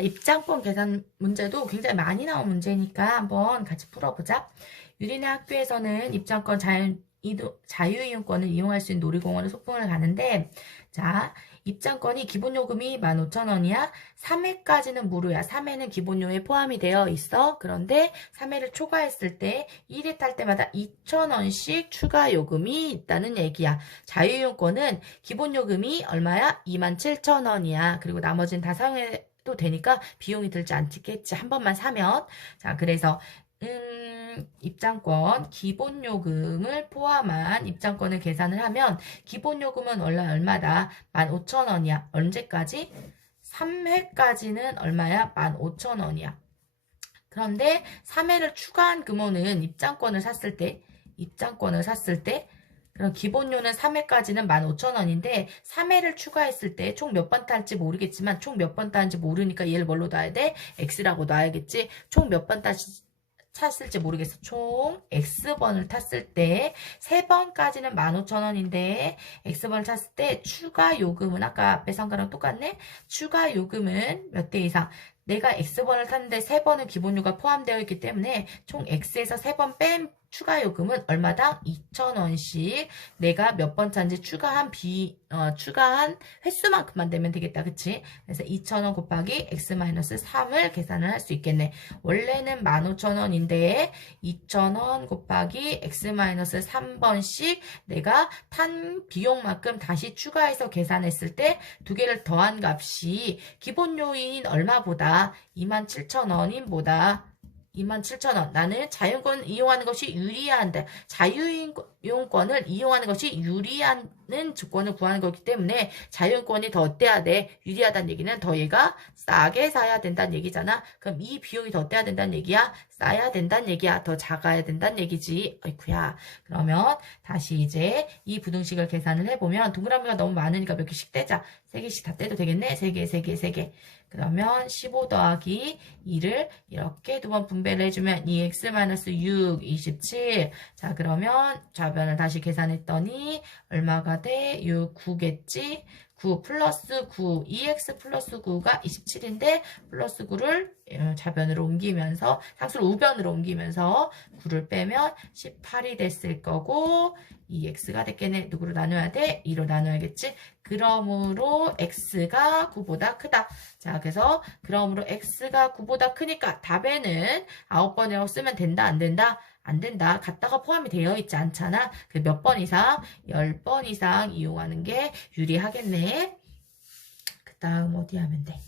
자, 입장권 계산 문제도 굉장히 많이 나온 문제니까 한번 같이 풀어보자. 유리네 학교에서는 입장권 자유이용권을 이용할 수 있는 놀이공원을 소풍을 가는데, 자, 입장권이 기본요금이 15,000원이야. 3회까지는 무료야. 3회는 기본료에 포함이 되어 있어. 그런데 3회를 초과했을 때 1회 탈 때마다 2,000원씩 추가 요금이 있다는 얘기야. 자유이용권은 기본요금이 얼마야? 27,000원이야. 그리고 나머지는 다 사용해도 되니까 비용이 들지 않겠지. 한 번만 사면. 자, 그래서 입장권 기본요금을 포함한 입장권을 계산을 하면 기본요금은 원래 얼마다? 15,000원이야. 언제까지? 3회까지는 얼마야? 15,000원이야. 그런데 3회를 추가한 금액은 입장권을 샀을 때 그럼 기본료는 3회까지는 15,000원인데 3회를 추가했을 때 총 몇 번 탈지 모르겠지만 총 몇 번 타는지 모르니까 얘를 뭘로 놔야 돼? X라고 놔야겠지. 총 몇 번 탔을지 모르겠어. 총 X번을 탔을 때 3번까지는 15,000원인데 X번을 탔을 때 추가 요금은 아까 앞에 산 거랑 똑같네? 추가 요금은 몇 대 이상? 내가 X번을 탔는데 3번은 기본료가 포함되어 있기 때문에 총 X에서 3번 뺀 추가 요금은 얼마당? 2,000원씩 내가 몇 번 찬지 추가한 횟수만큼만 내면 되겠다. 그치? 그래서 2,000원 곱하기 X-3을 계산을 할 수 있겠네. 원래는 15,000원인데 2,000원 곱하기 X-3번씩 내가 탄 비용만큼 다시 추가해서 계산했을 때 두 개를 더한 값이 기본료인 얼마보다 27,000원인 27,000원. 나는 자유이용권을 이용하는 것이 유리한데, 자유이용권을 이용하는 것이 유리하는 조건을 구하는 거기 때문에 자유이용권이 더 어때야 돼? 유리하다는 얘기는 더 얘가 싸게 사야 된다는 얘기잖아. 그럼 이 비용이 더 어때야 된다는 얘기야? 싸야 된다는 얘기야. 더 작아야 된다는 얘기지. 어이쿠야. 그러면 다시 이제 이 부등식을 계산을 해보면 동그라미가 너무 많으니까 몇 개씩 떼자. 3개씩 다 떼도 되겠네? 3개, 3개, 3개. 그러면 15 더하기 2를 이렇게 두 번 분배를 해주면 2x-6, 27. 자, 그러면 좌변을 다시 계산했더니 얼마가 돼? 6, 9겠지? 9 플러스 9, 2x 플러스 9가 27인데 플러스 9를 좌변으로 옮기면서 상수를 우변으로 옮기면서 9를 빼면 18이 됐을 거고 2x가 됐겠네. 누구로 나눠야 돼? 2로 나눠야겠지? 그러므로 x가 9보다 크다. 자, 그래서 그러므로 x가 9보다 크니까 답에는 9번이라고 쓰면 된다, 안 된다? 안 된다. 갖다가 포함이 되어 있지 않잖아. 그 몇 번 이상? 10번 이상 이용하는 게 유리하겠네. 그 다음 어디 하면 돼?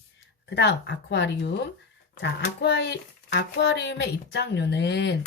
그 다음 아쿠아리움. 자, 아쿠아리움의 입장료는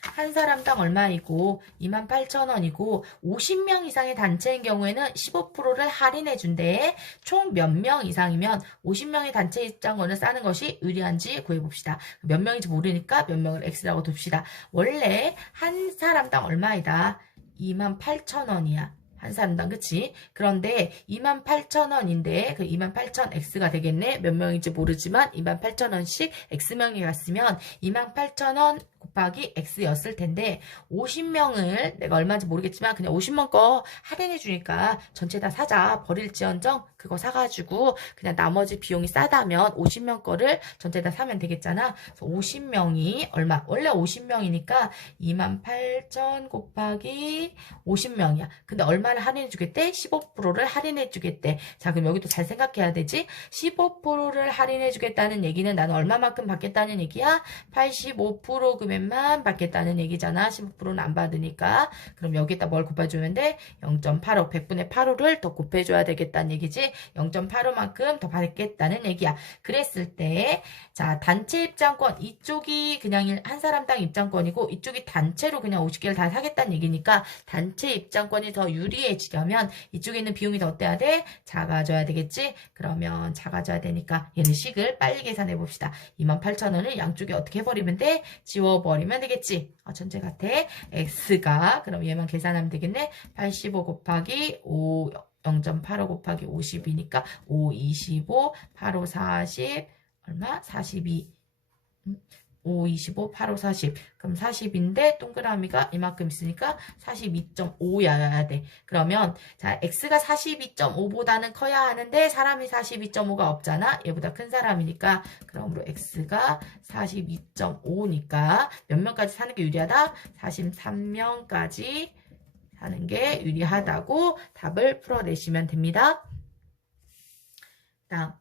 한 사람당 얼마이고 28,000원이고 50명 이상의 단체인 경우에는 15%를 할인해 준대. 총 몇 명 이상이면 50명의 단체 입장권을 싸는 것이 유리한지 구해봅시다. 몇 명인지 모르니까 몇 명을 X라고 둡시다. 원래 한 사람당 얼마이다? 28,000원이야. 한 사람당, 그치? 그런데 28,000원인데 그 28,000X가 되겠네? 몇 명인지 모르지만 28,000원씩 X명이 갔으면 28,000원 곱하기 X였을 텐데 50명을 내가 얼마인지 모르겠지만 그냥 50명 거 할인해 주니까 전체 다 사자. 버릴지언정 그거 사가지고 그냥 나머지 비용이 싸다면 50명 거를 전체 다 사면 되겠잖아. 그래서 50명이 얼마? 원래 50명이니까 28,000 곱하기 50명이야. 근데 얼마를 할인해 주겠대? 15%를 할인해 주겠대. 자, 그럼 여기도 잘 생각해야 되지? 15%를 할인해 주겠다는 얘기는 나는 얼마만큼 받겠다는 얘기야? 85% 금액만 받겠다는 얘기잖아. 15%는 안 받으니까. 그럼 여기다 뭘 곱해주면 돼? 0.85, 100분의 8호를 더 곱해줘야 되겠다는 얘기지. 0.85만큼 더 받겠다는 얘기야. 그랬을 때, 자, 단체 입장권, 이쪽이 그냥 한 사람당 입장권이고, 이쪽이 단체로 그냥 50개를 다 사겠다는 얘기니까, 단체 입장권이 더 유리해지려면, 이쪽에 있는 비용이 더 어때야 돼? 작아져야 되겠지? 그러면 작아져야 되니까, 얘는 식을 빨리 계산해 봅시다. 28,000원을 양쪽에 어떻게 해버리면 돼? 지워버리면 되겠지? 전체 같아. X가, 그럼 얘만 계산하면 되겠네? 85 곱하기 5, 0.85 곱하기 50이니까 5, 25, 8, 5, 40, 얼마? 42. 5, 25, 8, 5, 40. 그럼 40인데 동그라미가 이만큼 있으니까 42.5여야 돼. 그러면 자, x가 42.5보다는 커야 하는데 사람이 42.5가 없잖아. 얘보다 큰 사람이니까 그러므로 x가 42.5니까 몇 명까지 사는 게 유리하다? 43명까지 사는 게 유리하다고 답을 풀어내시면 됩니다. 다음.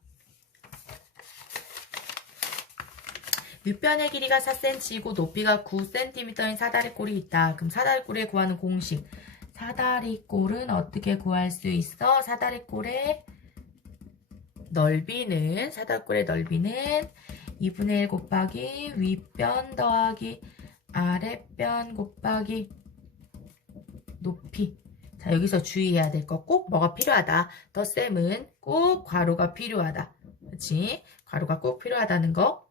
윗변의 길이가 4cm이고 높이가 9cm인 사다리꼴이 있다. 그럼 사다리꼴에 구하는 공식. 사다리꼴은 어떻게 구할 수 있어? 사다리꼴의 넓이는 2분의 1 곱하기 윗변 더하기 아랫변 곱하기 높이. 자, 여기서 주의해야 될 거 꼭 뭐가 필요하다. 덧셈은 꼭 괄호가 필요하다. 그렇지? 괄호가 꼭 필요하다는 거.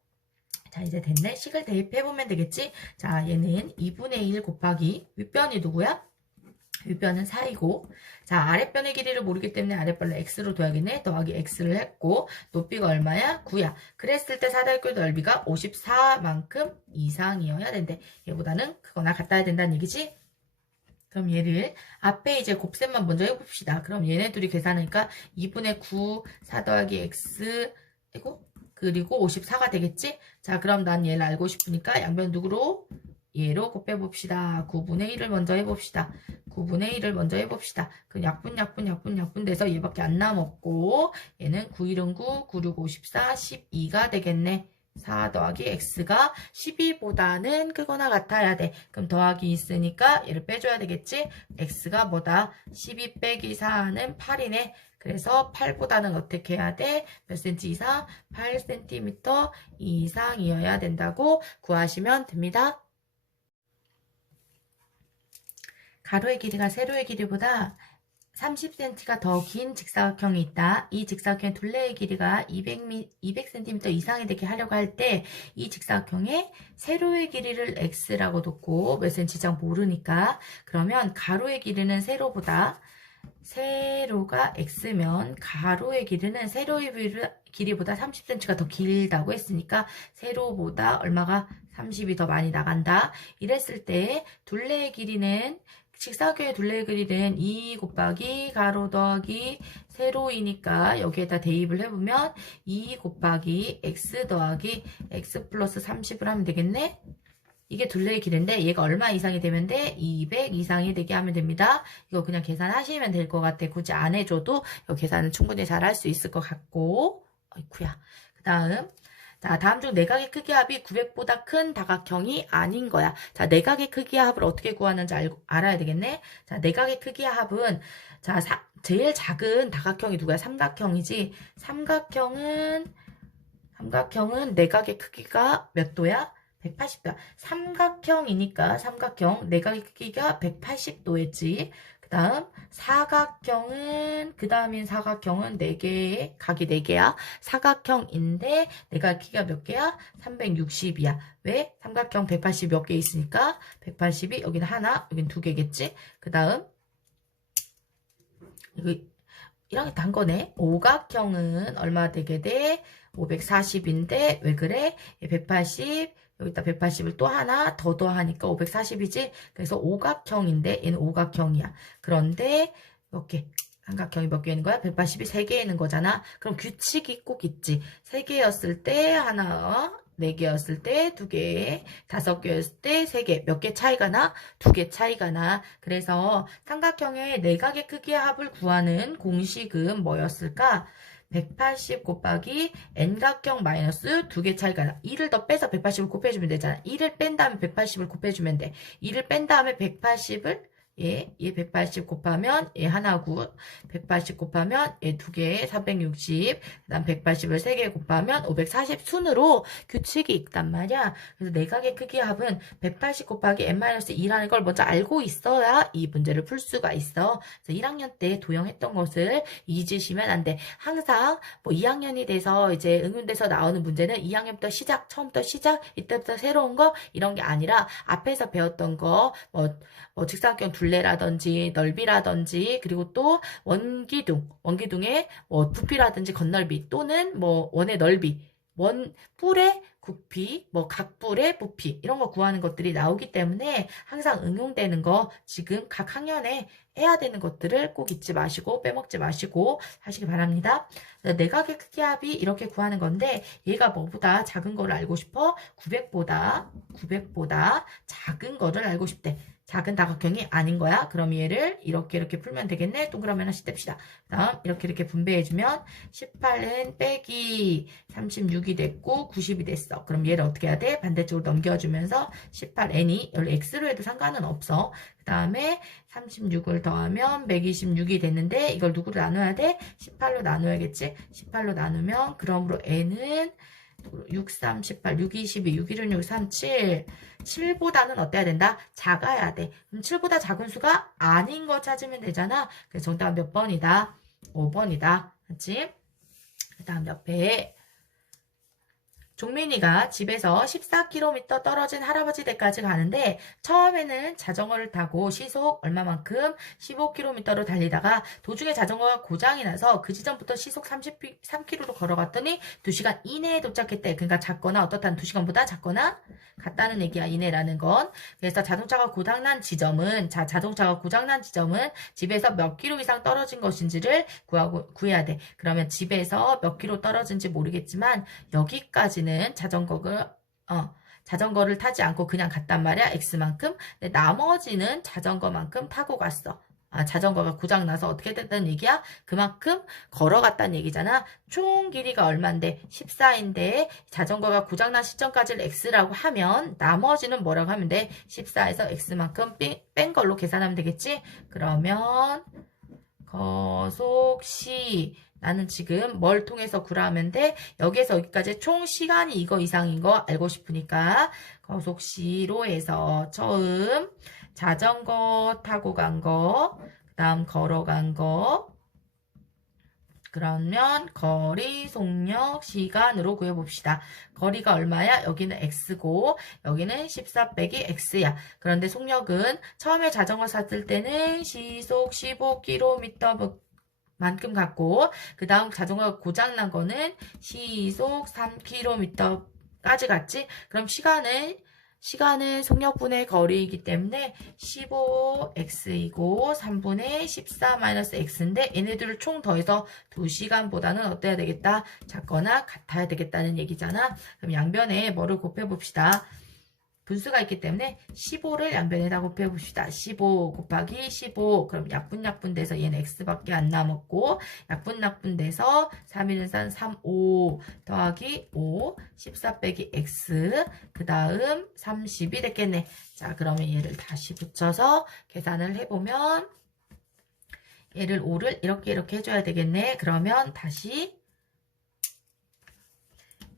자, 이제 됐네. 식을 대입해보면 되겠지? 자, 얘는 2분의 1 곱하기 윗변이 누구야? 윗변은 4이고 자, 아랫변의 길이를 모르기 때문에 아랫변을 x로 둬야겠네. 더하기 x를 했고 높이가 얼마야? 9야. 그랬을 때 사다리꼴 넓이가 54만큼 이상이어야 된대. 얘보다는 크거나 같아야 된다는 얘기지? 그럼 얘를 앞에 이제 곱셈만 먼저 해봅시다. 그럼 얘네 둘이 계산하니까 2분의 9 4 더하기 x 그리고 54가 되겠지? 자, 그럼 난 얘를 알고 싶으니까 양변 누구로? 얘로 곱해봅시다. 9분의 1을 먼저 해봅시다. 9분의 1을 먼저 해봅시다. 그럼 약분 돼서 얘밖에 안 남았고 얘는 9, 1은 9, 9, 6, 54, 12가 되겠네. 4 더하기 x가 12보다는 크거나 같아야 돼. 그럼 더하기 있으니까 얘를 빼줘야 되겠지? x가 뭐다? 12 빼기 4는 8이네. 그래서 8보다는 어떻게 해야 돼? 몇 cm 이상? 8cm 이상이어야 된다고 구하시면 됩니다. 가로의 길이가 세로의 길이보다 30cm가 더 긴 직사각형이 있다. 이 직사각형의 둘레의 길이가 200cm 이상이 되게 하려고 할 때 이 직사각형의 세로의 길이를 x라고 뒀고 몇 cm 이상 모르니까 그러면 가로의 길이는 세로가 x면 가로의 길이는 세로의 길이보다 30cm가 더 길다고 했으니까 세로보다 얼마가 30이 더 많이 나간다. 이랬을 때 둘레의 길이는 직사각형의 둘레의 길이는 2 곱하기 가로 더하기 세로이니까 여기에다 대입을 해보면 2 곱하기 x 더하기 x 플러스 30을 하면 되겠네. 이게 둘레의 길인데 얘가 얼마 이상이 되면 돼? 200 이상이 되게 하면 됩니다. 이거 그냥 계산하시면 될 것 같아. 굳이 안 해줘도 이 계산은 충분히 잘 할 수 있을 것 같고 어이쿠야. 그 다음 자, 다음 중 내각의 크기 합이 900보다 큰 다각형이 아닌 거야. 자, 내각의 크기 합을 어떻게 구하는지 알아야 되겠네. 자, 내각의 크기 합은 자, 제일 작은 다각형이 누구야? 삼각형이지. 삼각형은 내각의 크기가 몇 도야? 180도야. 삼각형이니까 삼각형 내각의 크기가 180도였지. 그 다음 사각형은 그 다음인 사각형은 4개의 각이 4개야. 사각형인데 내각의 크기가 몇 개야? 360이야. 왜? 삼각형 180 몇 개 있으니까 180이 여기는 하나, 여기는 2개겠지. 그 다음 이렇게 단 거네. 오각형은 얼마 되게 돼? 540인데 왜 그래? 180 여기다 180을 또 하나 더 더하니까 540이지? 그래서 오각형인데 얘는 오각형이야. 그런데 이렇게 삼각형이 몇 개 있는 거야? 180이 3개 있는 거잖아. 그럼 규칙이 꼭 있지. 3개였을 때 하나, 4개였을 때 2개, 5개였을 때 3개. 몇 개 차이가 나? 2개 차이가 나. 그래서 삼각형의 내각의 크기의 합을 구하는 공식은 뭐였을까? 180 곱하기 n각형 마이너스 2개 차이가 나. 2를 더 빼서 180을 곱해주면 되잖아. 2를 뺀 다음에 180을 곱해주면 돼. 2를 뺀 다음에 180을 얘 180 곱하면 얘 하나고 180 곱하면 얘 2개 360 그다음 180을 3개 곱하면 540 순으로 규칙이 있단 말이야. 그래서 내각의 크기 합은 180 곱하기 n-2라는 걸 먼저 알고 있어야 이 문제를 풀 수가 있어. 그래서 1학년 때 도형했던 것을 잊으시면 안 돼. 항상 뭐 2학년이 돼서 이제 응용돼서 나오는 문제는 2학년부터 시작, 처음부터 시작, 이때부터 새로운 거 이런 게 아니라 앞에서 배웠던 거 뭐 직사각형 둘레라든지 넓이라든지 그리고 또 원기둥의 뭐 부피라든지 건널비 또는 뭐 원의 넓이 뿔의 국피, 뭐 각불의 부피 이런 거 구하는 것들이 나오기 때문에 항상 응용되는 거 지금 각 학년에 해야 되는 것들을 꼭 잊지 마시고 빼먹지 마시고 하시기 바랍니다. 내각의 크기합이 이렇게 구하는 건데 얘가 뭐보다 작은 거를 알고 싶어? 900보다 작은 거를 알고 싶대. 작은 다각형이 아닌 거야. 그럼 얘를 이렇게 풀면 되겠네. 동그라미 하나씩 뗍시다. 다음 이렇게 분배해주면 18n 빼기 36이 됐고 90이 됐어. 그럼 얘를 어떻게 해야 돼? 반대쪽으로 넘겨주면서 18n이 여기 x로 해도 상관은 없어. 그 다음에 36을 더하면 126이 됐는데 이걸 누구로 나눠야 돼? 18로 나눠야겠지? 18로 나누면 그러므로 n은 6, 3, 18, 6, 22, 6, 1, 6, 3, 7. 7보다는 어때야 된다? 작아야 돼. 그럼 7보다 작은 수가 아닌 거 찾으면 되잖아. 그래서 정답은 몇 번이다? 5번이다. 맞지? 그 다음 옆에 종민이가 집에서 14km 떨어진 할아버지 댁까지 가는데 처음에는 자전거를 타고 시속 얼마만큼 15km로 달리다가 도중에 자전거가 고장이 나서 그 지점부터 시속 33km로 걸어갔더니 2시간 이내에 도착했대. 그러니까 작거나 어떻다는 2시간보다 작거나 같다는 얘기야. 이내라는 건. 그래서 자동차가 고장난 지점은 집에서 몇 킬로 이상 떨어진 것인지를 구해야 돼. 그러면 집에서 몇 킬로 떨어진지 모르겠지만 여기까지는 자전거를 타지 않고 그냥 갔단 말이야. X만큼. 근데 나머지는 자전거만큼 타고 갔어. 자전거가 고장나서 어떻게 됐다는 얘기야? 그만큼 걸어갔다는 얘기잖아. 총 길이가 얼만데? 14인데 자전거가 고장난 시점까지를 X라고 하면 나머지는 뭐라고 하면 돼? 14에서 X만큼 뺀 걸로 계산하면 되겠지? 그러면 거속시 나는 지금 뭘 통해서 구라하면 돼? 여기에서 여기까지 총 시간이 이거 이상인 거 알고 싶으니까 거속시로 해서 처음 자전거 타고 간 거, 그 다음 걸어간 거, 그러면 거리, 속력, 시간으로 구해봅시다. 거리가 얼마야? 여기는 x고 여기는 14 빼기 x야. 그런데 속력은 처음에 자전거 샀을 때는 시속 15km 만큼 갔고 그 다음 자전거가 고장난 거는 시속 3km까지 갔지. 그럼 시간은 속력분의 거리이기 때문에 15x이고 3분의 14-x인데 얘네들을 총 더해서 2시간보다는 어때야 되겠다? 작거나 같아야 되겠다는 얘기잖아. 그럼 양변에 뭐를 곱해봅시다. 분수가 있기 때문에 15를 양변에다 곱해봅시다. 15 곱하기 15. 그럼 약분 돼서 얘는 x밖에 안 남았고 약분 돼서 3, 1은 3, 5 더하기 5 14 빼기 x 그 다음 30이 됐겠네. 자 그러면 얘를 다시 붙여서 계산을 해보면 얘를 5를 이렇게 해줘야 되겠네. 그러면 다시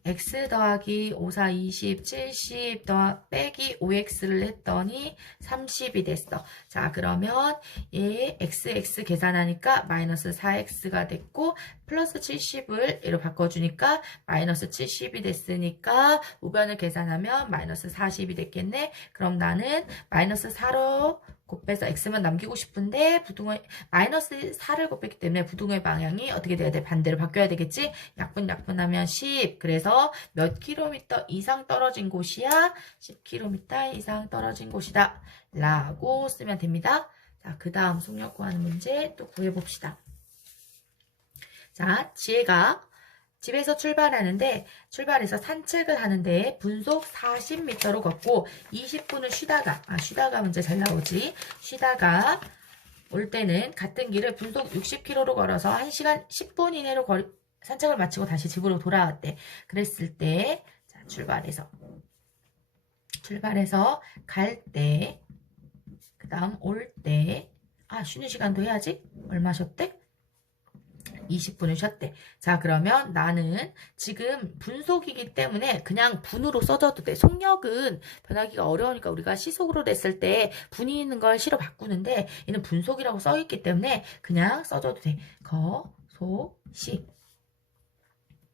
x 더하기 5, 4, 20, 70 빼기 5x를 했더니 30이 됐어. 자 그러면 얘 x 계산하니까 마이너스 4x가 됐고 플러스 70을 얘로 바꿔주니까 마이너스 70이 됐으니까 우변을 계산하면 마이너스 40이 됐겠네. 그럼 나는 마이너스 4로 곱해서 x만 남기고 싶은데 마이너스 4를 곱했기 때문에 부등호의 방향이 어떻게 돼야 돼? 반대로 바뀌어야 되겠지? 약분하면 10. 그래서 몇 킬로미터 이상 떨어진 곳이야? 10km 이상 떨어진 곳이다. 라고 쓰면 됩니다. 자, 그 다음 속력 구하는 문제 또 구해봅시다. 자, 지혜가 집에서 출발해서 산책을 하는데 분속 40m로 걷고 20분을 쉬다가 문제 잘 나오지. 쉬다가 올 때는 같은 길을 분속 60km로 걸어서 1시간 10분 이내로 산책을 마치고 다시 집으로 돌아왔대. 그랬을 때 자, 출발해서 갈 때, 그 다음 올 때, 쉬는 시간도 해야지. 얼마 쉬었대? 20분을 쉬었대. 자 그러면 나는 지금 분속이기 때문에 그냥 분으로 써줘도 돼. 속력은 변하기가 어려우니까 우리가 시속으로 냈을 때 분이 있는 걸 시로 바꾸는데 얘는 분속이라고 써있기 때문에 그냥 써줘도 돼. 거소시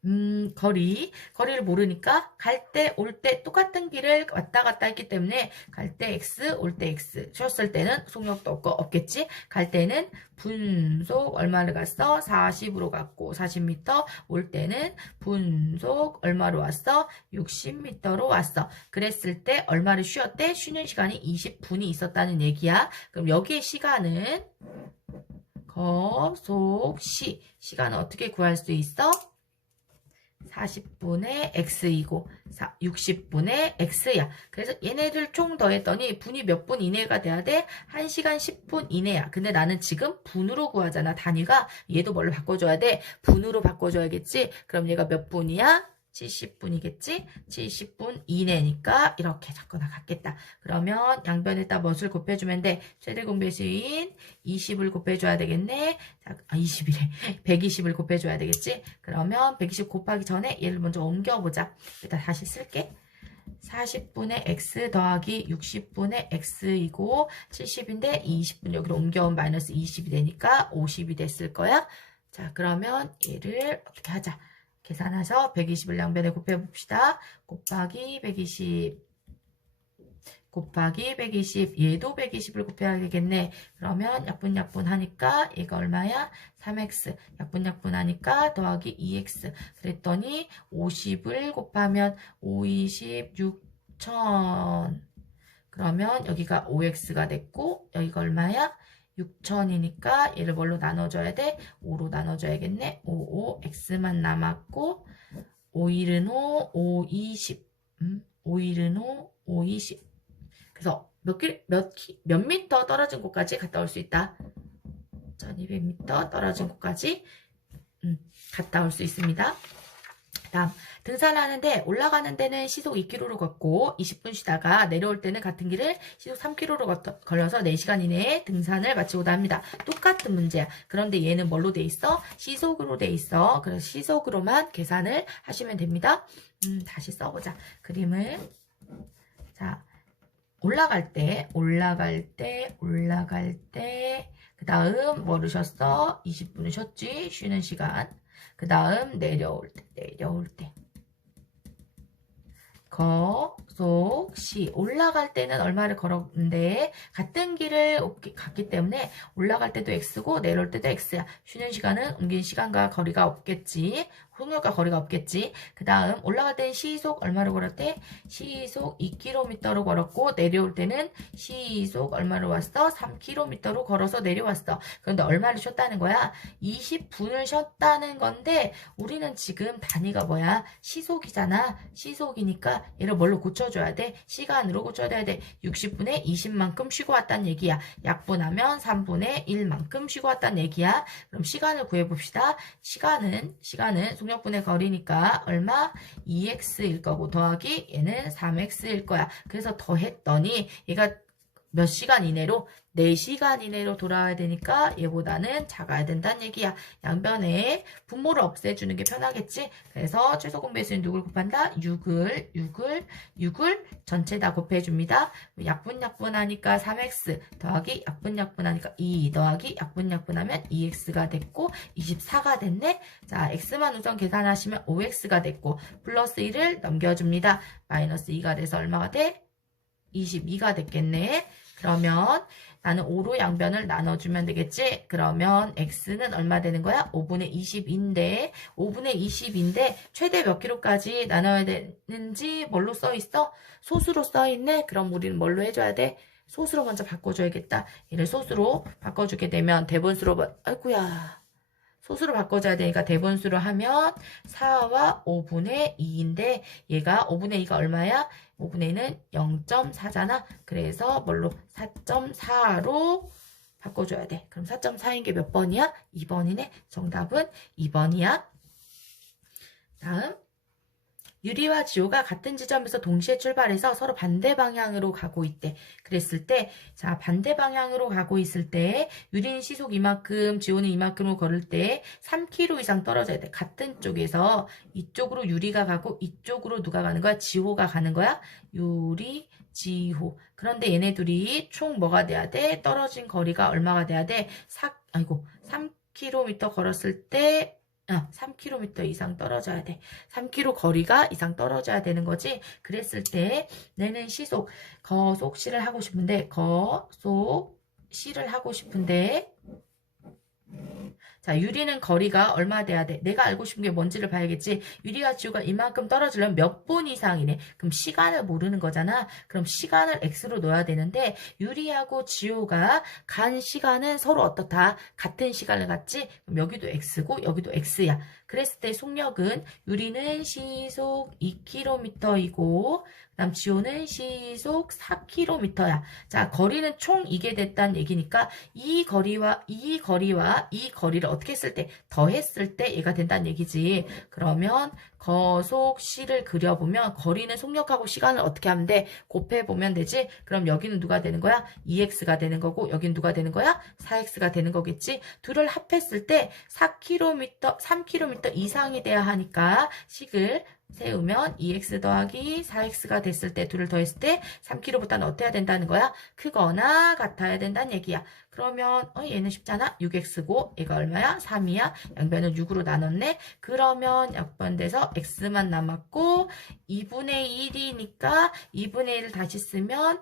거리를 모르니까 갈 때, 올 때 똑같은 길을 왔다 갔다 했기 때문에 갈 때 X, 올 때 X. 쉬었을 때는 속력도 없겠지? 갈 때는 분속 얼마를 갔어? 40으로 갔고 40m. 올 때는 분속 얼마로 왔어? 60m로 왔어. 그랬을 때 얼마를 쉬었대? 쉬는 시간이 20분이 있었다는 얘기야. 그럼 여기의 시간은 거속시. 시간은 어떻게 구할 수 있어? 40분의 x이고 60분의 x야. 그래서 얘네들 총 더했더니 분이 몇 분 이내가 돼야 돼? 1시간 10분 이내야. 근데 나는 지금 분으로 구하잖아. 단위가. 얘도 뭘로 바꿔줘야 돼? 분으로 바꿔줘야겠지? 그럼 얘가 몇 분이야? 70분이겠지? 70분 이내니까 이렇게 적거나 같겠다. 그러면 양변에다 무엇을 곱해주면 돼? 최대 공배수인 20을 곱해줘야 되겠네. 자, 20이래. 120을 곱해줘야 되겠지? 그러면 120 곱하기 전에 얘를 먼저 옮겨보자. 일단 다시 쓸게. 40분의 x 더하기 60분의 x이고 70인데 20분 여기로 옮겨온 마이너스 20이 되니까 50이 됐을 거야. 자, 그러면 얘를 어떻게 하자. 계산해서 120을 양변에 곱해봅시다. 곱하기 120 곱하기 120 얘도 120을 곱해야 되겠네. 그러면 약분 하니까 얘가 얼마야? 3x 약분 하니까 더하기 2x 그랬더니 50을 곱하면 5, 20, 6천 그러면 여기가 5x가 됐고 여기가 얼마야? 6천이니까 얘를 뭘로 나눠줘야 돼? 5로 나눠줘야겠네. 5, 5, x만 남았고 5일은 5, 5, 20 5일은 5, 5, 20 그래서 몇 미터 떨어진 곳까지 갔다 올 수 있다. 1200m 떨어진 곳까지 갔다 올 수 있습니다. 다음 등산을 하는데 올라가는 데는 시속 2km로 걷고 20분 쉬다가 내려올 때는 같은 길을 시속 3km로 걸려서 4시간 이내에 등산을 마치고다 합니다. 똑같은 문제야. 그런데 얘는 뭘로 돼 있어? 시속으로 돼 있어. 그래서 시속으로만 계산을 하시면 됩니다. 다시 써보자. 그림을 자 올라갈 때 그 다음 뭐를 쉬었어? 20분을 쉬었지? 쉬는 시간 그 다음 내려올 때 거속시 올라갈 때는 얼마를 걸었는데 같은 길을 갔기 때문에 올라갈 때도 x고 내려올 때도 x야. 쉬는 시간은 옮긴 시간과 거리가 없겠지. 속력과 거리가 없겠지. 그 다음 올라갈 때는 시속 얼마로 걸었대? 시속 2km로 걸었고 내려올 때는 시속 얼마로 왔어? 3km로 걸어서 내려왔어. 그런데 얼마를 쉬었다는 거야? 20분을 쉬었다는 건데 우리는 지금 단위가 뭐야? 시속이잖아. 시속이니까 얘를 뭘로 고쳐줘야 돼? 시간으로 고쳐줘야 돼. 60분에 20만큼 쉬고 왔다는 얘기야. 약분하면 3분의 1만큼 쉬고 왔다는 얘기야. 그럼 시간을 구해봅시다. 시간은 속력분의 거리니까 얼마? 2x일 거고 더하기 얘는 3x일 거야. 그래서 더했더니 얘가 몇 시간 이내로? 4시간 이내로 돌아와야 되니까 얘보다는 작아야 된다는 얘기야. 양변에 분모를 없애주는 게 편하겠지? 그래서 최소 공배수는 누굴 곱한다? 6을 전체 다 곱해줍니다. 약분하니까 3x 더하기 약분하니까 2 더하기 약분하면 2x가 됐고 24가 됐네? 자, x만 우선 계산하시면 5x가 됐고 플러스 1을 넘겨줍니다. 마이너스 2가 돼서 얼마가 돼? 22가 됐겠네. 그러면 나는 5로 양변을 나눠주면 되겠지? 그러면 x는 얼마 되는 거야? 5분의 20인데 최대 몇 킬로까지 나눠야 되는지 뭘로 써있어? 소수로 써있네? 그럼 우리는 뭘로 해줘야 돼? 소수로 먼저 바꿔줘야겠다. 얘를 소수로 바꿔주게 되면 대분수로 아이고야. 소수로 바꿔줘야 되니까 대분수로 하면 4와 5분의 2인데 얘가 5분의 2가 얼마야? 5분의 2는 0.4잖아. 그래서 뭘로? 4.4로 바꿔줘야 돼. 그럼 4.4인 게 몇 번이야? 2번이네. 정답은 2번이야. 다음 유리와 지호가 같은 지점에서 동시에 출발해서 서로 반대 방향으로 가고 있대. 그랬을 때, 자, 반대 방향으로 가고 있을 때, 유리는 시속 이만큼, 지호는 이만큼으로 걸을 때 3km 이상 떨어져야 돼. 같은 쪽에서 이쪽으로 유리가 가고 이쪽으로 누가 가는 거야? 지호가 가는 거야? 유리, 지호. 그런데 얘네 둘이 총 뭐가 돼야 돼? 떨어진 거리가 얼마가 돼야 돼? 3km 걸었을 때 3km 이상 떨어져야 돼. 3km 거리가 이상 떨어져야 되는 거지. 그랬을 때 내는 시속, 거속시를 하고 싶은데, 거속시를 하고 싶은데, 자, 유리는 거리가 얼마 돼야 돼? 내가 알고 싶은 게 뭔지를 봐야겠지. 유리와 지우가 이만큼 떨어지려면 몇 분 이상이네. 그럼 시간을 모르는 거잖아. 그럼 시간을 x로 넣어야 되는데 유리하고 지우가 간 시간은 서로 어떻다? 같은 시간을 갖지? 그럼 여기도 x고 여기도 x야. 그랬을 때 속력은 유리는 시속 2km이고 그다음 지우는 시속 4km야. 자, 거리는 총 이게 됐다는 얘기니까 이 거리와 이 거리를 어떻게 했을 때 더했을 때 얘가 된다는 얘기지. 그러면 거속시를 그려보면 거리는 속력하고 시간을 어떻게 하면 돼? 곱해보면 되지. 그럼 여기는 누가 되는 거야? 2x가 되는 거고 여기는 누가 되는 거야? 4x가 되는 거겠지. 둘을 합했을 때 4km, 3km 이상이 돼야 하니까 식을 세우면 2x 더하기 4x가 됐을 때 둘을 더했을 때 3km보다는 어때야 된다는 거야? 크거나 같아야 된다는 얘기야. 그러면 얘는 쉽잖아. 6x고 얘가 얼마야? 3이야. 양변을 6으로 나눴네. 그러면 약분돼서 x만 남았고 2분의 1이니까 2분의 1을 다시 쓰면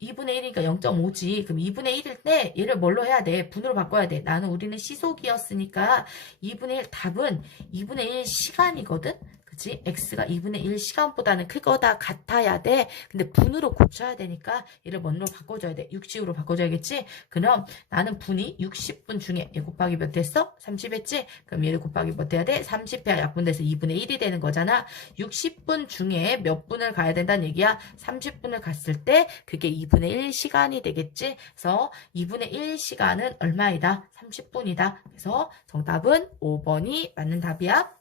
2분의 1이니까 0.5지. 그럼 2분의 1일 때 얘를 뭘로 해야 돼? 분으로 바꿔야 돼. 우리는 시속이었으니까 2분의 1 답은 2분의 1 시간이거든? 그치? x가 2분의 1 시간보다는 크거나 같아야 돼. 근데 분으로 고쳐야 되니까 얘를 뭐로 바꿔줘야 돼? 60으로 바꿔줘야겠지? 그럼 나는 분이 60분 중에 얘 곱하기 몇 됐어? 30 했지? 그럼 얘를 곱하기 몇 해야 돼? 30해야 약분돼서 2분의 1이 되는 거잖아. 60분 중에 몇 분을 가야 된다는 얘기야? 30분을 갔을 때 그게 2분의 1 시간이 되겠지? 그래서 2분의 1 시간은 얼마이다? 30분이다. 그래서 정답은 5번이 맞는 답이야.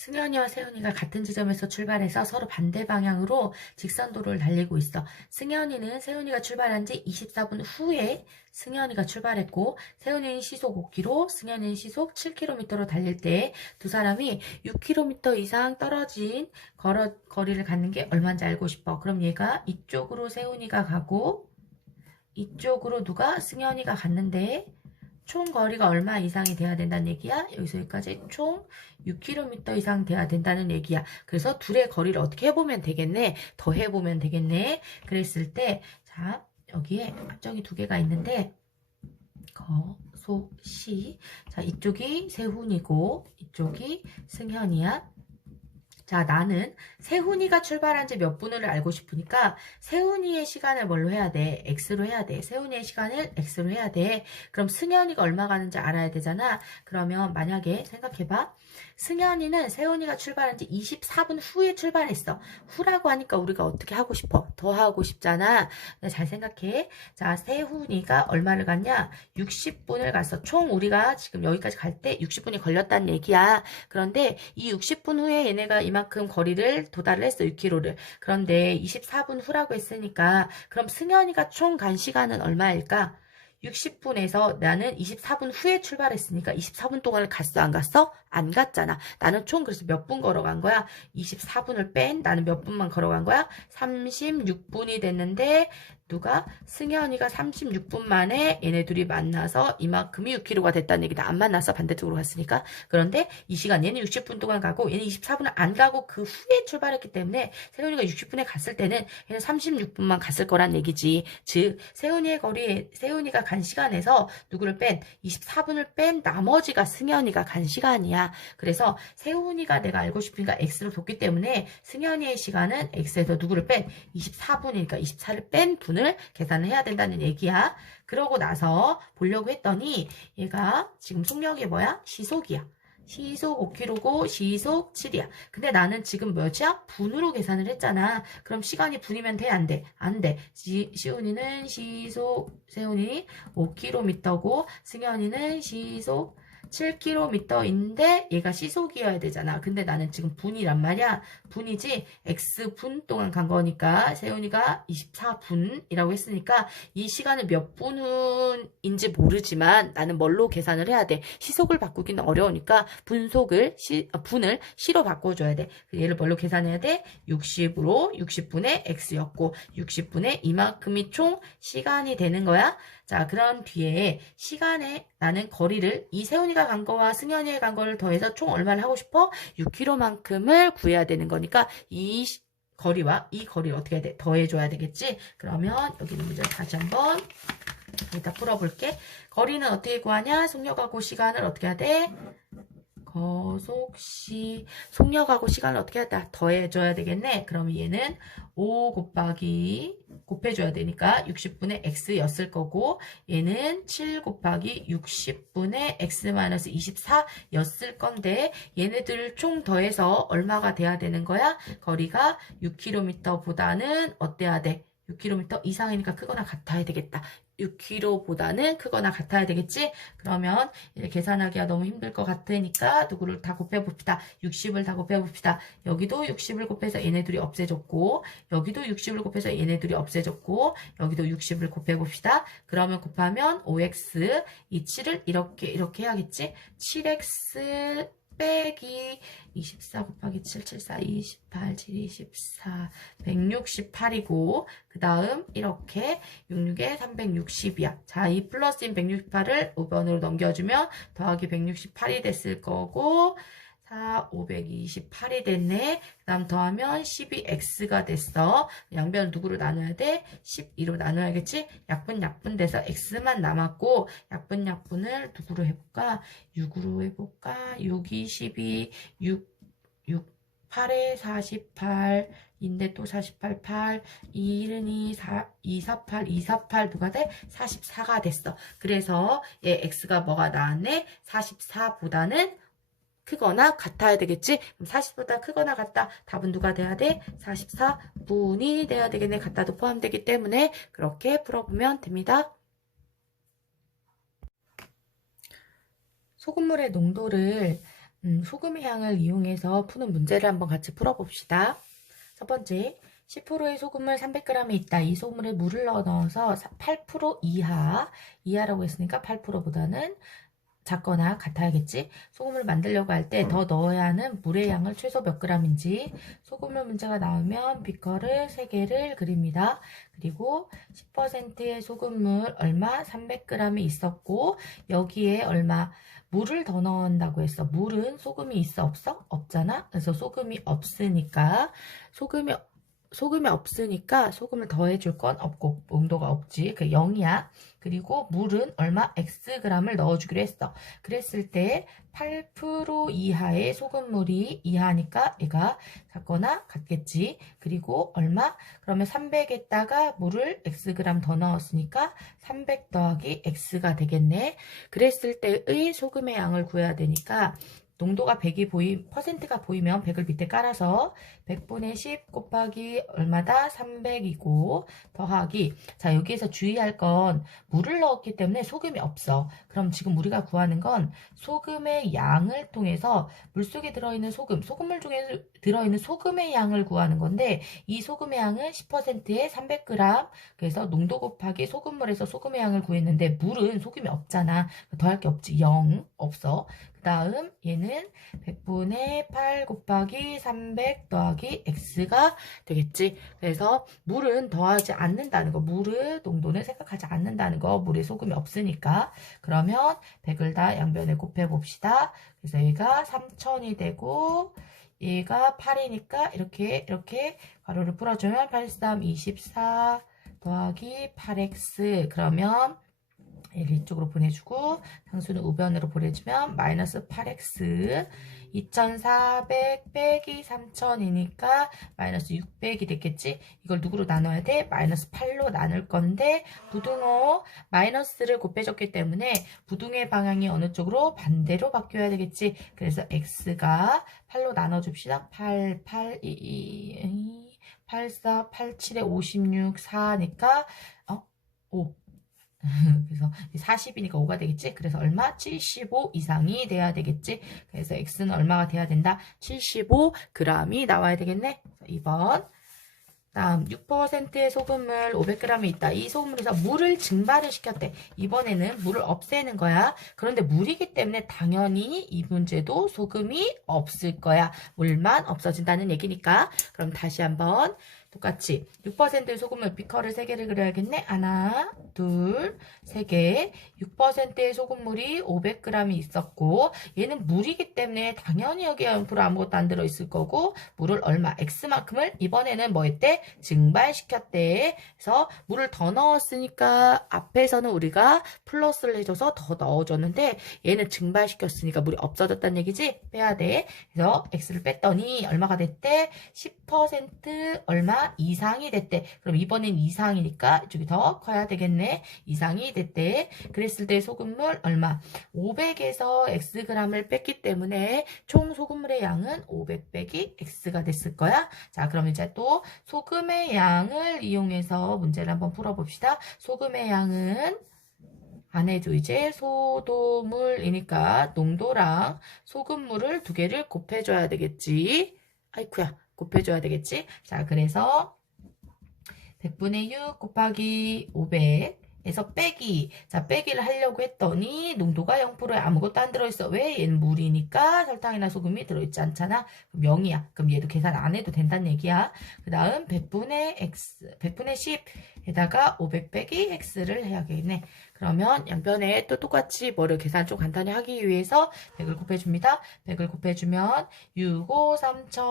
승현이와 세훈이가 같은 지점에서 출발해서 서로 반대 방향으로 직선도로를 달리고 있어. 승현이는 세훈이가 출발한 지 24분 후에 승현이가 출발했고 세훈이는 시속 5km, 승현이는 시속 7km로 달릴 때 두 사람이 6km 이상 떨어진 거리를 갖는 게 얼마인지 알고 싶어. 그럼 얘가 이쪽으로 세훈이가 가고 이쪽으로 누가? 승현이가 갔는데 총 거리가 얼마 이상이 돼야 된다는 얘기야? 여기서 여기까지 총 6km 이상 돼야 된다는 얘기야. 그래서 둘의 거리를 어떻게 해보면 되겠네? 더 해보면 되겠네? 그랬을 때, 자, 여기에 합정이 두 개가 있는데, 시. 자, 이쪽이 세훈이고, 이쪽이 승현이야. 자, 나는 세훈이가 출발한 지 몇 분을 알고 싶으니까 세훈이의 시간을 뭘로 해야 돼? x로 해야 돼. 세훈이의 시간을 x로 해야 돼. 그럼 승현이가 얼마 가는지 알아야 되잖아. 그러면 만약에 생각해봐. 승현이는 세훈이가 출발한 지 24분 후에 출발했어. 후라고 하니까 우리가 어떻게 하고 싶어? 더 하고 싶잖아. 잘 생각해. 자, 세훈이가 얼마를 갔냐? 60분을 갔어. 총 우리가 지금 여기까지 갈 때 60분이 걸렸다는 얘기야. 그런데 이 60분 후에 얘네가 이만큼 거리를 도달을 했어. 6km를. 그런데 24분 후라고 했으니까 그럼 승현이가 총 간 시간은 얼마일까? 60분에서 나는 24분 후에 출발했으니까 24분 동안을 갔어? 안 갔어? 안 갔잖아. 나는 총 그래서 몇 분 걸어간 거야? 24분을 뺀 나는 몇 분만 걸어간 거야? 36분이 됐는데 누가? 승현이가 36분 만에 얘네 둘이 만나서 이만큼이 6km가 됐다는 얘기다. 안 만나서 반대쪽으로 갔으니까. 그런데 이 시간 얘는 60분 동안 가고 얘는 24분을 안 가고 그 후에 출발했기 때문에 세훈이가 60분에 갔을 때는 얘는 36분만 갔을 거란 얘기지. 즉 세훈이가 간 시간에서 누구를 뺀 24분을 뺀 나머지가 승현이가 간 시간이야. 그래서 세훈이가 내가 알고 싶으니까 x로 뒀기 때문에 승현이의 시간은 x에서 누구를 뺀 24분이니까 24를 뺀 분을 계산을 해야 된다는 얘기야. 그러고 나서 보려고 했더니 얘가 지금 속력이 뭐야? 시속이야. 시속 5km고 시속 7이야. 근데 나는 지금 몇이야? 분으로 계산을 했잖아. 그럼 시간이 분이면 돼? 안 돼? 안 돼. 세훈이는 5km고 승현이는 시속 7km인데 얘가 시속이어야 되잖아. 근데 나는 지금 분이란 말이야. 분이지 x분 동안 간 거니까 세훈이가 24분이라고 했으니까 이 시간을 몇 분인지 모르지만 나는 뭘로 계산을 해야 돼. 시속을 바꾸기는 어려우니까 분을 시로 바꿔줘야 돼. 얘를 뭘로 계산해야 돼? 60으로 60분의 x였고 60분의 이만큼이 총 시간이 되는 거야. 자, 그런 뒤에 시간에 나는 거리를 이세훈이가 간 거와 승현이가 간 거를 더해서 총 얼마를 하고 싶어? 6km만큼을 구해야 되는 거니까 이 거리와 이 거리를 어떻게 해야 돼? 더해줘야 되겠지? 그러면 여기 있는 문제 다시 한번 여기다 풀어볼게. 거리는 어떻게 구하냐? 속력하고 시간을 어떻게 해야 돼? 속력하고 시간을 어떻게 해야 돼? 더해줘야 되겠네. 그럼 얘는 5 곱하기 곱해줘야 되니까 60분의 x였을 거고, 얘는 7 곱하기 60분의 x-24였을 건데, 얘네들 총 더해서 얼마가 돼야 되는 거야? 거리가 6km보다는 어때야 돼? 6km 이상이니까 크거나 같아야 되겠다. 6km보다는 크거나 같아야 되겠지? 그러면 계산하기가 너무 힘들 것 같으니까 누구를 다 곱해봅시다. 60을 다 곱해봅시다. 여기도 60을 곱해서 얘네들이 없애졌고, 여기도 60을 곱해서 얘네들이 없애졌고, 여기도 60을 곱해봅시다. 그러면 곱하면 5x, 이 7을 이렇게 해야겠지? 7x 빼기 24 곱하기 7, 7, 4, 28, 7, 24, 168이고, 그 다음 이렇게 66에 360이야. 자, 이 플러스인 168을 5번으로 넘겨주면 더하기 168이 됐을 거고, 528이 됐네. 그 다음 더하면 12x가 됐어. 양변을 누구로 나눠야 돼? 12로 나눠야겠지? 약분 돼서 x만 남았고, 약분을 누구로 해볼까? 6으로 해볼까? 6이 12, 8에 48, 인데 또 48, 8, 2는 248, 248 누가 돼? 44가 됐어. 그래서 얘 x가 뭐가 나왔네? 44보다는 크거나 같아야 되겠지? 그럼 40보다 크거나 같다. 답은 누가 돼야 돼? 44분이 돼야 되겠네. 같다도 포함되기 때문에 그렇게 풀어보면 됩니다. 소금물의 농도를 소금의 향을 이용해서 푸는 문제를 한번 같이 풀어봅시다. 첫 번째, 10%의 소금물 300g이 있다. 이 소금물에 물을 넣어서 8% 이하라고 했으니까 8%보다는 작거나 같아야겠지. 소금을 만들려고 할 때 더 넣어야 하는 물의 양을 최소 몇 g인지 소금물 문제가 나오면 비커를 3개를 그립니다. 그리고 10%의 소금물 얼마? 300g이 있었고, 여기에 얼마? 물을 더 넣는다고 했어. 물은 소금이 있어 없어? 없잖아. 그래서 소금이 없으니까 소금을 더해줄 건 없고, 농도가 없지. 그 0이야. 그리고 물은 얼마? xg을 넣어주기로 했어. 그랬을 때 8% 이하의 소금물이 이하니까 얘가 같거나 같겠지. 그리고 얼마? 그러면 300에다가 물을 xg 더 넣었으니까 300 더하기 x가 되겠네. 그랬을 때의 소금의 양을 구해야 되니까 농도가 100이 퍼센트가 보이면 100을 밑에 깔아서 100분의 10 곱하기 얼마다? 300이고, 더하기. 자, 여기에서 주의할 건 물을 넣었기 때문에 소금이 없어. 그럼 지금 우리가 구하는 건 소금의 양을 통해서 물속에 들어있는 소금물 중에 들어있는 소금의 양을 구하는 건데, 이 소금의 양은 10%에 300g. 그래서 농도 곱하기 소금물에서 소금의 양을 구했는데, 물은 소금이 없잖아. 더할 게 없지. 0. 없어. 그 다음 얘는 100분의 8 곱하기 300 더하기 x가 되겠지. 그래서 물은 더하지 않는다는 거, 물의 농도는 생각하지 않는다는 거, 물에 소금이 없으니까. 그러면 100을 다 양변에 곱해 봅시다. 그래서 얘가 3000이 되고 얘가 8이니까 이렇게 가로를 풀어주면 8, 3, 24 더하기 8x. 그러면 얘를 이쪽으로 보내주고 상수는 우변으로 보내주면 마이너스 8x 2400 빼기 3000이니까 마이너스 600이 됐겠지. 이걸 누구로 나눠야 돼? 마이너스 8로 나눌 건데 부등호 마이너스를 곱해줬기 때문에 부등의 방향이 어느 쪽으로? 반대로 바뀌어야 되겠지. 그래서 x가 8로 나눠줍시다. 8, 8, 2, 8, 4, 8, 7에 56, 4니까 5. 그래서 40이니까 5가 되겠지. 그래서 얼마? 75 이상이 돼야 되겠지. 그래서 x는 얼마가 돼야 된다? 75g이 나와야 되겠네. 2번. 다음 6%의 소금물 500g이 있다. 이 소금물에서 물을 증발을 시켰대. 이번에는 물을 없애는 거야. 그런데 물이기 때문에 당연히 이 문제도 소금이 없을 거야. 물만 없어진다는 얘기니까. 그럼 다시 한번 똑같이 6%의 소금물 비커를 3개를 그려야겠네. 하나, 둘, 3개. 6%의 소금물이 500g이 있었고 얘는 물이기 때문에 당연히 여기에 0% 아무것도 안 들어있을 거고 물을 얼마 X만큼을 이번에는 뭐 했대? 증발시켰대. 그래서 물을 더 넣었으니까 앞에서는 우리가 플러스를 해줘서 더 넣어줬는데 얘는 증발시켰으니까 물이 없어졌다는 얘기지? 빼야 돼. 그래서 X를 뺐더니 얼마가 됐대? 10% 얼마 이상이 됐대. 그럼 이번엔 이상이니까 이쪽이 더 커야 되겠네. 이상이 됐대. 그랬을 때 소금물 얼마? 500에서 Xg을 뺐기 때문에 총 소금물의 양은 500 빼기 X가 됐을 거야. 자, 그럼 이제 또 소금의 양을 이용해서 문제를 한번 풀어봅시다. 소금의 양은 안에도 이제 소도물이니까 농도랑 소금물을 2개를 곱해줘야 되겠지. 아이쿠야, 곱해줘야 되겠지. 자, 그래서 100분의 6 곱하기 500에서 빼기. 자, 빼기를 하려고 했더니 농도가 0%에 아무것도 안 들어있어. 왜? 얘는 물이니까 설탕이나 소금이 들어있지 않잖아. 그럼 0이야. 그럼 얘도 계산 안 해도 된다는 얘기야. 그 다음 100분의 x, 100분의 10에다가 500 빼기 x를 해야겠네. 그러면 양변에 또 똑같이 뭐를 계산 좀 간단히 하기 위해서 100을 곱해줍니다. 100을 곱해주면 6, 5, 3000.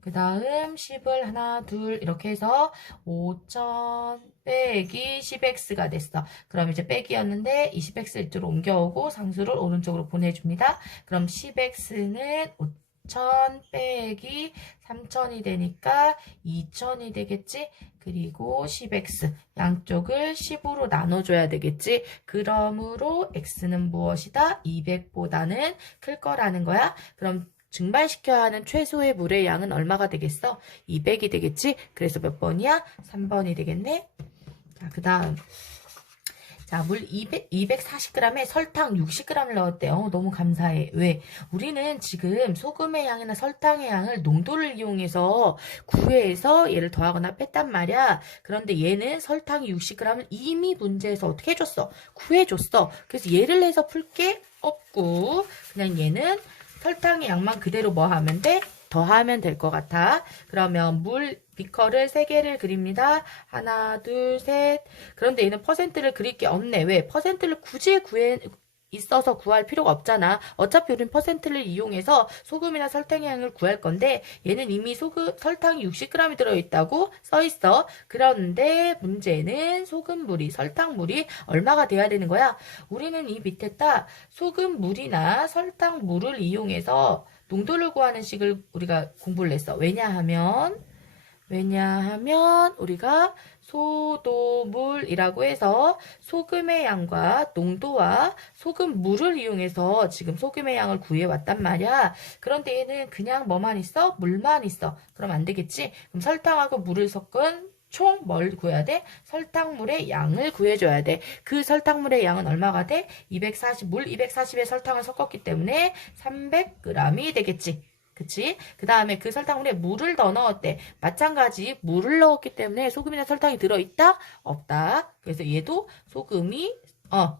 그 다음 10을 하나, 둘 이렇게 해서 5000 빼기 10x가 됐어. 그럼 이제 빼기였는데 20x를 이쪽으로 옮겨오고 상수를 오른쪽으로 보내줍니다. 그럼 10x는 5000 빼기 3000이 되니까 2000이 되겠지? 그리고 10x 양쪽을 10으로 나눠줘야 되겠지? 그러므로 x는 무엇이다? 200보다는 클 거라는 거야. 그럼 증발시켜야 하는 최소의 물의 양은 얼마가 되겠어? 200이 되겠지? 그래서 몇 번이야? 3번이 되겠네? 자, 그 다음. 자, 물 240g에 설탕 60g을 넣었대요. 너무 감사해. 왜? 우리는 지금 소금의 양이나 설탕의 양을 농도를 이용해서 구해서 얘를 더하거나 뺐단 말이야. 그런데 얘는 설탕이 60g을 이미 문제에서 어떻게 해줬어? 구해줬어. 그래서 얘를 해서 풀 게 없고 그냥 얘는 설탕의 양만 그대로 뭐 하면 돼? 더하면 될 것 같아. 그러면 물 비커를 3개를 그립니다. 하나, 둘, 셋. 그런데 얘는 퍼센트를 그릴 게 없네. 왜? 퍼센트를 굳이 있어서 구할 필요가 없잖아. 어차피 우린 퍼센트를 이용해서 소금이나 설탕의 양을 구할 건데 얘는 이미 설탕이 60g이 들어있다고 써있어. 그런데 문제는 소금물이, 설탕물이 얼마가 돼야 되는 거야? 우리는 이 밑에다 소금물이나 설탕물을 이용해서 농도를 구하는 식을 우리가 공부를 했어. 왜냐하면 우리가 소도물이라고 해서 소금의 양과 농도와 소금물을 이용해서 지금 소금의 양을 구해왔단 말이야. 그런데 얘는 그냥 뭐만 있어? 물만 있어. 그럼 안 되겠지? 그럼 설탕하고 물을 섞은 총 뭘 구해야 돼? 설탕물의 양을 구해줘야 돼. 그 설탕물의 양은 얼마가 돼? 240, 물 240에 설탕을 섞었기 때문에 300g이 되겠지. 그치? 그 다음에 그 설탕물에 물을 더 넣었대. 마찬가지 물을 넣었기 때문에 소금이나 설탕이 들어있다? 없다. 그래서 얘도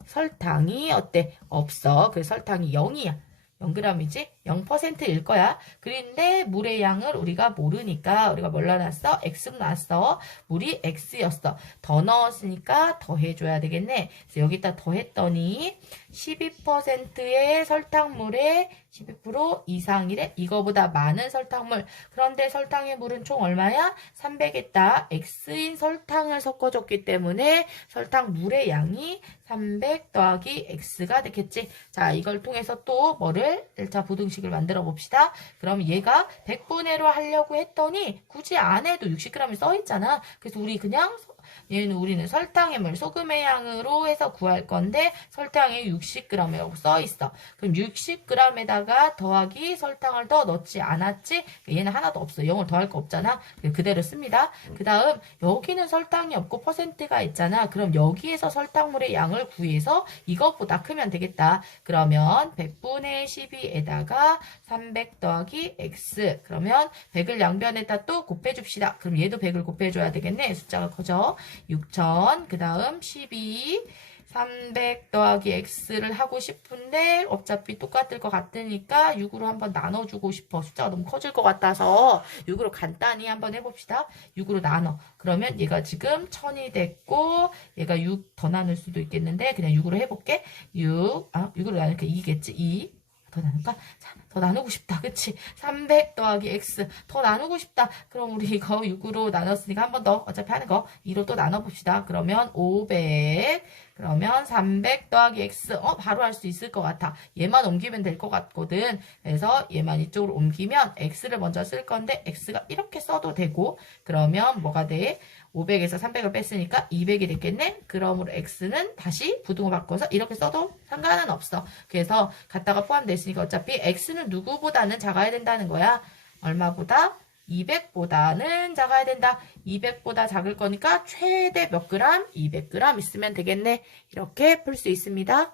설탕이 어때? 없어. 그래서 설탕이 0이야. 0g이지? 0%일 거야. 그런데 물의 양을 우리가 모르니까 우리가 뭘 넣어놨어? X로 놨어. 물이 X였어. 더 넣었으니까 더 해줘야 되겠네. 그래서 여기다 더 했더니 12%의 설탕물에 12% 이상이래. 이거보다 많은 설탕물. 그런데 설탕의 물은 총 얼마야? 300에다 X인 설탕을 섞어줬기 때문에 설탕물의 양이 300 더하기 X가 되겠지. 자, 이걸 통해서 또 뭐를? 1차 부등식을 만들어 봅시다. 그럼 얘가 100분의로 하려고 했더니 굳이 안 해도 60g이 써 있잖아. 그래서 우리는 설탕의 물, 소금의 양으로 해서 구할 건데 설탕이 60g이라고 써 있어. 그럼 60g에다가 더하기 설탕을 더 넣지 않았지? 얘는 하나도 없어. 0을 더할 거 없잖아. 그대로 씁니다. 그 다음 여기는 설탕이 없고 퍼센트가 있잖아. 그럼 여기에서 설탕물의 양을 구해서 이것보다 크면 되겠다. 그러면 100분의 12에다가 300 더하기 x. 그러면 100을 양변에다 또 곱해줍시다. 그럼 얘도 100을 곱해줘야 되겠네. 숫자가 커져. 6000, 그 다음 12, 300 더하기 x를 하고 싶은데 어차피 똑같을 것 같으니까 6으로 한번 나눠주고 싶어. 숫자가 너무 커질 것 같아서 6으로 간단히 한번 해봅시다. 6으로 나눠. 그러면 얘가 지금 1000이 됐고 얘가 6 더 나눌 수도 있겠는데 그냥 6으로 해볼게. 6으로 나누니까 2겠지? 2. 더 나눌까? 자, 더 나누고 싶다. 그치? 300 더하기 x. 더 나누고 싶다. 그럼 우리 이거 6으로 나눴으니까 한 번 더 어차피 하는 거 2로 또 나눠봅시다. 그러면 500. 그러면 300 더하기 x. 바로 할 수 있을 것 같아. 얘만 옮기면 될 것 같거든. 그래서 얘만 이쪽으로 옮기면 x를 먼저 쓸 건데 x가 이렇게 써도 되고 그러면 뭐가 돼? 500에서 300을 뺐으니까 200이 됐겠네? 그러므로 x는 다시 부등호 바꿔서 이렇게 써도 상관은 없어. 그래서 갖다가 포함됐으니까 어차피 x는 누구보다는 작아야 된다는 거야. 얼마보다? 200보다는 작아야 된다. 200보다 작을 거니까 최대 몇 그램? 200g 있으면 되겠네. 이렇게 풀 수 있습니다.